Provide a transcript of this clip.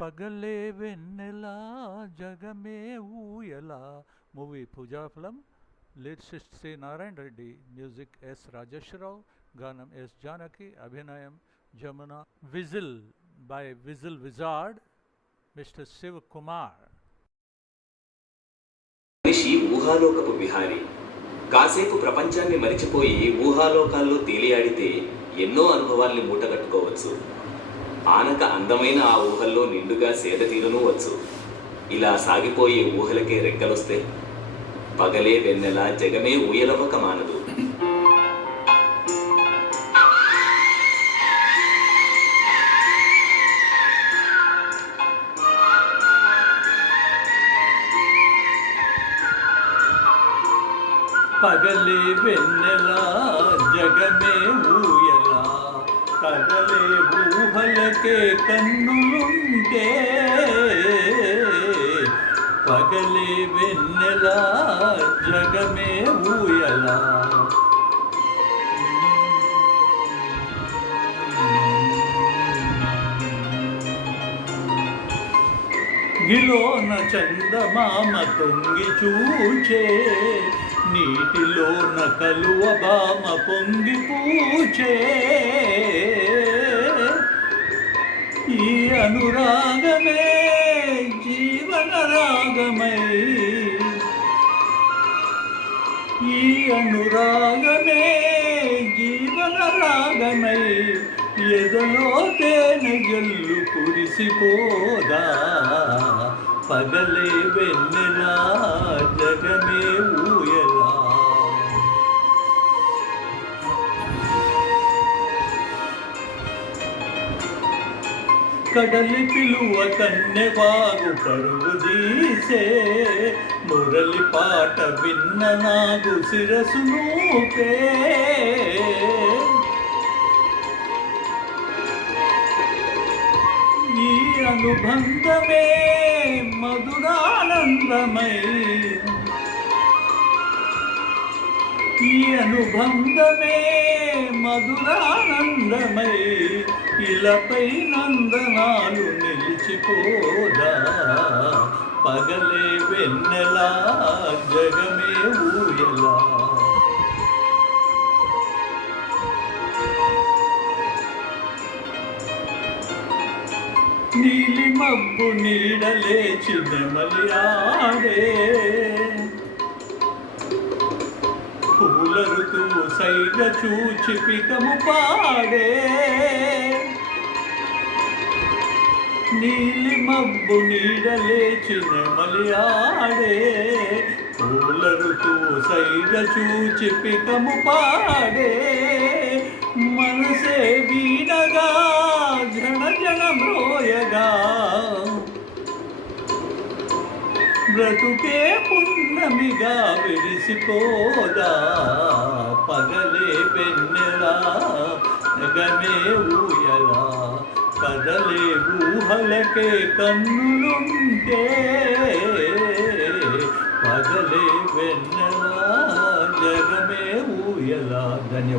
పగలే వెన్నెలా జగమే ఊయలా movie Poojaphalam lyricist C Narayana Reddy, music S Rajeswararao, గానం ఎస్ జానకి, అభినయం Jamuna. Whistle by whistle wizard mister Shiv Kumar. మనిషి ఊహాలోకపు విహారి. కాసేపు ప్రపంచాన్ని మరిచిపోయి ఊహాలోకాల్లో తేలియాడితే ఎన్నో అనుభవాల్ని మూటగట్టుకోవచ్చు. ఆనక అందమైన ఆ ఊహల్లో నిండుగా సేద తీరనూవచ్చు. ఇలా సాగిపోయే ఊహలకే రెక్కలొస్తే పగలే వెన్నెల జగమే ఊయలవ్వక మానదు. పగలే వెన్నెలా జగమే ఊయలా, కదలే ఊహలకే కన్నులుంటే. పగలే వెన్నెలా జగమే ఊయలా. గిలోన చందమామ తొంగి చూచే, నీటిలోన కలువ బామ పొంగి పూచే. ఈ అనురాగమే జీవన రాగమై, ఈ అనురాగమే జీవన రాగమై, ఎదలో తేనె జల్లు కురిసిపోదా. పగలే వెన్నెలా జగమే ఊయలా. కడలి పిలువ కన్నెవాగు పరుగు తీసే, మురళి పాట విన్న నాగు శిరసు నూపే. ఈ అనుబంధమే మధురానందమై, ఈ అనుబంధమే మధురానందమై, ఇలపై నందనాలు నిలిచిపోదా. పగలే వెన్నెలా జగమే ఊయలా. నీలి మబ్బు నీడలేచి నెమలి ఆడే, పూల ఋతువు సైగ చూచి పికము పాడే. నీలి మబ్బు నీడలేచి నెమలి ఆడే, పూల ఋతువు సైగ చూచి పికము పాడే. మనసే వీణగా జన జన మ్రోయగా, బ్రతుకే పున్నమిగా విరిసిపోదా. పగలే వెన్నెలా జగమే ఊయలా, కదలే ఊహలకే కన్నులుంటే. పగలే వెన్నెలా జగమే ఊయలా. ధన్యవాదాలు.